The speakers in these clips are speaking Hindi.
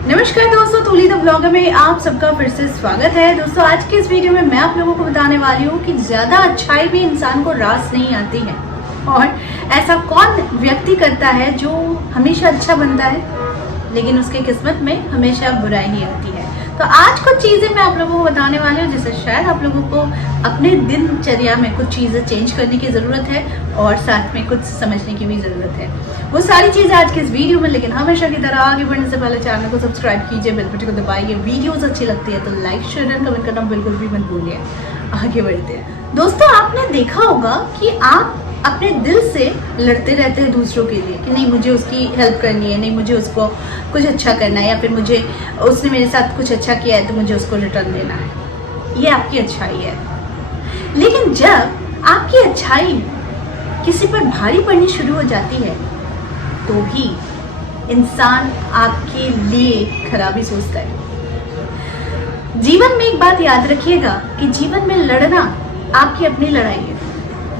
नमस्कार दोस्तों, तुली द ब्लॉगर में आप सबका फिर से स्वागत है। दोस्तों आज के इस वीडियो में मैं आप लोगों को बताने वाली हूँ कि ज्यादा अच्छाई भी इंसान को रास नहीं आती है और ऐसा कौन व्यक्ति करता है जो हमेशा अच्छा बनता है लेकिन उसकी किस्मत में हमेशा बुराई ही आती है। तो आज कुछ चीजें मैं आप लोगों को बताने वाली हूँ जिससे शायद आप लोगों को अपने दिनचर्या में कुछ चीजें चेंज करने की जरूरत है और साथ में कुछ समझने की भी जरूरत है। वो सारी चीजें आज के इस वीडियो में, लेकिन हमेशा की तरह आगे बढ़ने से पहले चैनल को सब्सक्राइब कीजिए, बेल बटन को दबाइए। वीडियोस अच्छी लगती है तो लाइक शेयर एंड कमेंट करना बिल्कुल भी मत भूलिए। आगे बढ़ते हैं। दोस्तों आपने देखा होगा कि आप अपने दिल से लड़ते रहते हैं दूसरों के लिए कि नहीं मुझे उसकी हेल्प करनी है, नहीं मुझे उसको कुछ अच्छा करना है, या फिर मुझे उसने मेरे साथ कुछ अच्छा किया है तो मुझे उसको रिटर्न देना है। ये आपकी अच्छाई है। लेकिन जब आपकी अच्छाई किसी पर भारी पड़नी शुरू हो जाती है तो भी इंसान आपके लिए खराबी सोचता है। जीवन में एक बात याद रखिएगा कि जीवन में लड़ना आपकी अपनी लड़ाई है।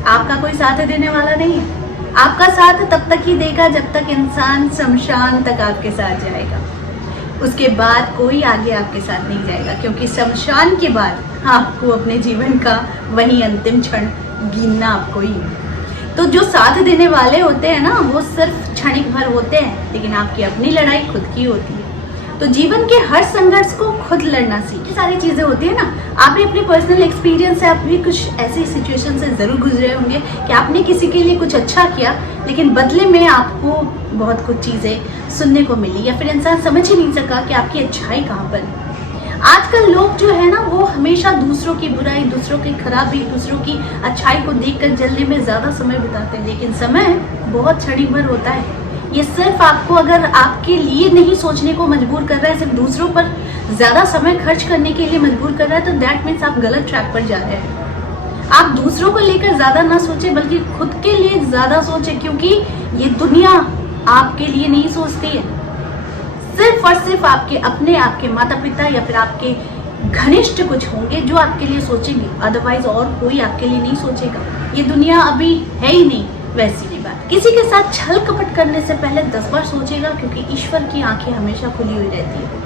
आपका कोई साथ देने वाला नहीं है। आपका साथ तब तक ही देगा जब तक इंसान शमशान तक आपके साथ जाएगा। उसके बाद कोई आगे आपके साथ नहीं जाएगा, क्योंकि शमशान के बाद आपको अपने जीवन का वही अंतिम क्षण गिनना आपको ही है। तो जो साथ देने वाले होते हैं ना, वो सिर्फ क्षणिक भर होते हैं, लेकिन आपकी अपनी लड़ाई खुद की होती है। तो जीवन के हर संघर्ष को खुद लड़ना सीखिए। सारी चीजें होती है ना, आप भी अपने पर्सनल एक्सपीरियंस से आप भी कुछ ऐसी सिचुएशन से जरूर गुजरे होंगे कि आपने किसी के लिए कुछ अच्छा किया लेकिन बदले में आपको बहुत कुछ चीजें सुनने को मिली, या फिर इंसान समझ ही नहीं सका कि आपकी अच्छाई कहाँ पर है। आजकल लोग जो है ना, वो हमेशा दूसरों की बुराई, दूसरों की खराबी, दूसरों की अच्छाई को देखकर जलने में ज्यादा समय बिताते हैं, लेकिन समय बहुत क्षणिक भर होता है। ये सिर्फ आपको अगर आपके लिए नहीं सोचने को मजबूर कर रहा है, सिर्फ दूसरों पर ज्यादा समय खर्च करने के लिए मजबूर कर रहा है, तो दैट मीन्स आप गलत ट्रैक पर जा रहे हैं। आप दूसरों को लेकर ज्यादा ना सोचे बल्कि खुद के लिए ज्यादा सोचे, क्योंकि ये दुनिया आपके लिए नहीं सोचती है। सिर्फ और सिर्फ आपके माता पिता या फिर आपके घनिष्ठ कुछ होंगे जो आपके लिए सोचेंगे, अदरवाइज और कोई आपके लिए नहीं सोचेगा। ये दुनिया अभी है ही नहीं वैसी नहीं बात। किसी के साथ छल कपट करने से पहले 10 बार सोचेगा, क्योंकि ईश्वर की आंखें हमेशा खुली हुई रहती है।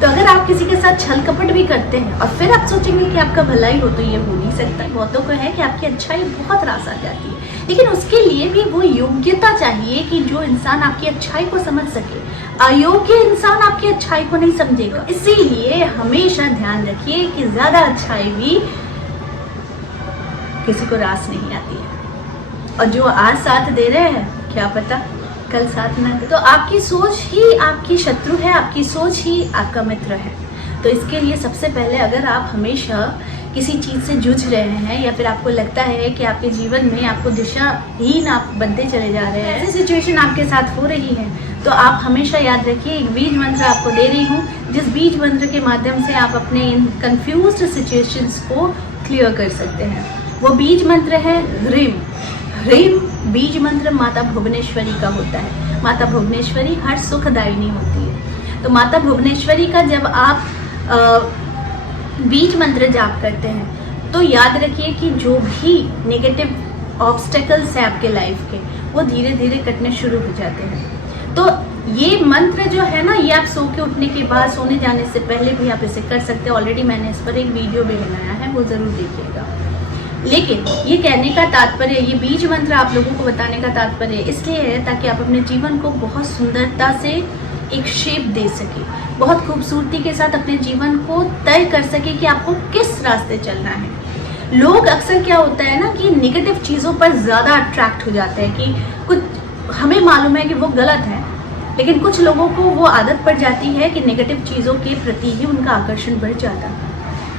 तो अगर आप किसी के साथ छल कपट भी करते हैं और फिर आप सोचेंगे कि आपका भलाई हो, तो ये हो नहीं सकता। बहुतों को है कि आपकी अच्छाई बहुत रास आ जाती है, लेकिन उसके लिए भी वो योग्यता चाहिए कि जो इंसान आपकी अच्छाई को समझ सके। अयोग्य इंसान आपकी अच्छाई को नहीं समझेगा। इसीलिए हमेशा ध्यान रखिए कि ज्यादा अच्छाई भी किसी को रास नहीं आती है, और जो आज साथ दे रहे हैं क्या पता कल साथ ना दे। तो आपकी सोच ही आपकी शत्रु है, आपकी सोच ही आपका मित्र है। तो इसके लिए सबसे पहले अगर आप हमेशा किसी चीज से जूझ रहे हैं या फिर आपको लगता है कि आपके जीवन में आपको दिशाहीन आप बनते चले जा रहे हैं, ऐसी सिचुएशन आपके साथ हो रही है, तो आप हमेशा याद रखिए एक बीज मंत्र आपको दे रही हूँ, जिस बीज मंत्र के माध्यम से आप अपने इन कंफ्यूज्ड सिचुएशंस को क्लियर कर सकते हैं। वो बीज मंत्र है ह्रीम। ह्रीम बीज मंत्र माता भुवनेश्वरी का होता है। माता भुवनेश्वरी हर सुखदायिनी होती है। तो माता भुवनेश्वरी का जब आप बीज मंत्र जाप करते हैं तो याद रखिए कि जो भी नेगेटिव ऑब्स्टेकल्स है आपके लाइफ के, वो धीरे धीरे कटने शुरू हो जाते हैं। तो ये मंत्र जो है ना, ये आप सो के उठने के बाद, सोने जाने से पहले भी आप इसे कर सकते हैं। ऑलरेडी मैंने इस पर एक वीडियो भी बनाया है, वो जरूर देखिएगा। लेकिन ये कहने का तात्पर्य, ये बीज मंत्र आप लोगों को बताने का तात्पर्य इसलिए है ताकि आप अपने जीवन को बहुत सुंदरता से एक शेप दे सके, बहुत खूबसूरती के साथ अपने जीवन को तय कर सके कि आपको किस रास्ते चलना है। लोग अक्सर क्या होता है ना कि नेगेटिव चीज़ों पर ज़्यादा अट्रैक्ट हो जाते हैं कि कुछ हमें मालूम है कि वो गलत है, लेकिन कुछ लोगों को वो आदत पड़ जाती है कि नेगेटिव चीज़ों के प्रति ही उनका आकर्षण बढ़ जाता है।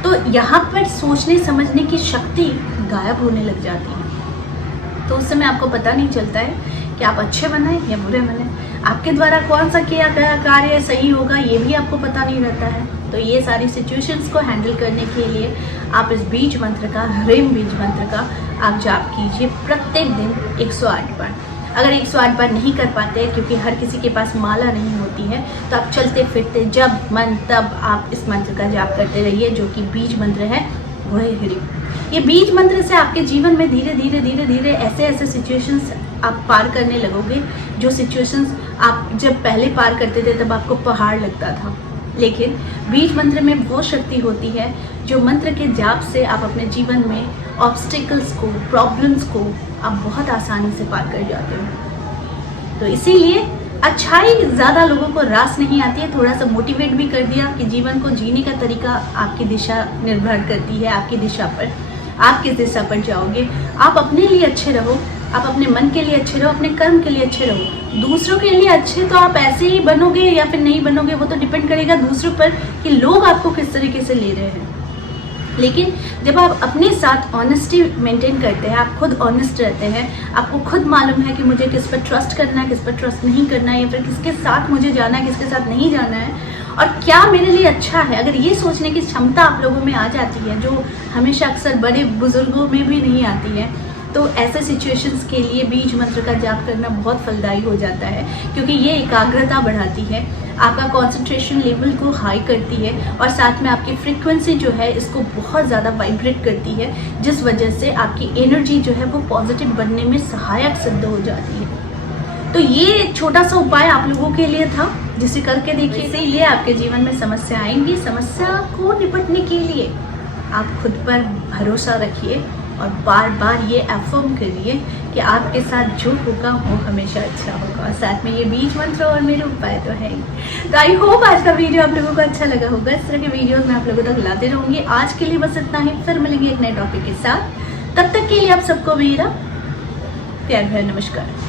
तो यहाँ पर सोचने समझने की शक्ति गायब होने लग जाती है। तो उस समय आपको पता नहीं चलता है कि आप अच्छे बने या बुरे बने, आपके द्वारा कौन सा किया गया कार्य सही होगा ये भी आपको पता नहीं रहता है। तो ये सारी सिचुएशंस को हैंडल करने के लिए आप इस बीज मंत्र का, ह्रीम बीज मंत्र का आप जाप कीजिए प्रत्येक दिन 108 बार। अगर 108 बार नहीं कर पाते, क्योंकि हर किसी के पास माला नहीं होती है, तो आप चलते फिरते जब मन तब आप इस मंत्र का जाप करते रहिए, जो कि बीज मंत्र है वो है ह्रीम। ये बीज मंत्र से आपके जीवन में धीरे धीरे धीरे धीरे ऐसे ऐसे सिचुएशंस आप पार करने लगोगे जो सिचुएशंस आप जब पहले पार करते थे तब आपको पहाड़ लगता था, लेकिन बीज मंत्र में वो शक्ति होती है जो मंत्र के जाप से आप अपने जीवन में ऑब्स्टिकल्स को, प्रॉब्लम्स को आप बहुत आसानी से पार कर जाते हो। तो इसीलिए अच्छाई ज़्यादा लोगों को रास नहीं आती है। थोड़ा सा मोटिवेट भी कर दिया कि जीवन को जीने का तरीका आपकी दिशा निर्भर करती है, आपकी दिशा पर, आप किस दिशा पर जाओगे। आप अपने लिए अच्छे रहो, आप अपने मन के लिए अच्छे रहो, अपने कर्म के लिए अच्छे रहो। दूसरों के लिए अच्छे तो आप ऐसे ही बनोगे या फिर नहीं बनोगे, वो तो डिपेंड करेगा दूसरों पर कि लोग आपको किस तरीके से ले रहे हैं। लेकिन जब आप अपने साथ ऑनेस्टी मेंटेन करते हैं, आप खुद ऑनेस्ट रहते हैं, आपको खुद मालूम है कि मुझे किस पर ट्रस्ट करना है, किस पर ट्रस्ट नहीं करना है, या फिर किसके साथ मुझे जाना है, किसके साथ नहीं जाना है, और क्या मेरे लिए अच्छा है, अगर ये सोचने की क्षमता आप लोगों में आ जाती है, जो हमेशा अक्सर बड़े बुजुर्गों में भी नहीं आती है, तो ऐसे सिचुएशंस के लिए बीज मंत्र का जाप करना बहुत फलदायी हो जाता है, क्योंकि ये एकाग्रता बढ़ाती है, आपका कंसंट्रेशन लेवल को हाई करती है, और साथ में आपकी फ्रीक्वेंसी जो है इसको बहुत ज़्यादा वाइब्रेट करती है, जिस वजह से आपकी एनर्जी जो है वो पॉजिटिव बनने में सहायक सिद्ध हो जाती है। तो ये एक छोटा सा उपाय आप लोगों के लिए था, जिसे करके देखिए। इसीलिए आपके जीवन में समस्या आएंगी, समस्या को निपटने के लिए आप खुद पर भरोसा रखिए और बार बार ये अफर्म करिए कि आपके साथ जो होगा वो हमेशा अच्छा होगा। और साथ में ये बीज मंत्र और मेरे उपाय तो है ही। तो आई होप आज का वीडियो आप लोगों को अच्छा लगा होगा। इस तरह के वीडियोस मैं आप लोगों तक लाते रहूँगी। आज के लिए बस इतना ही, फिर मिलेंगे एक नए टॉपिक के साथ। तब तक के लिए आप सबको मेरा प्यार भरा नमस्कार।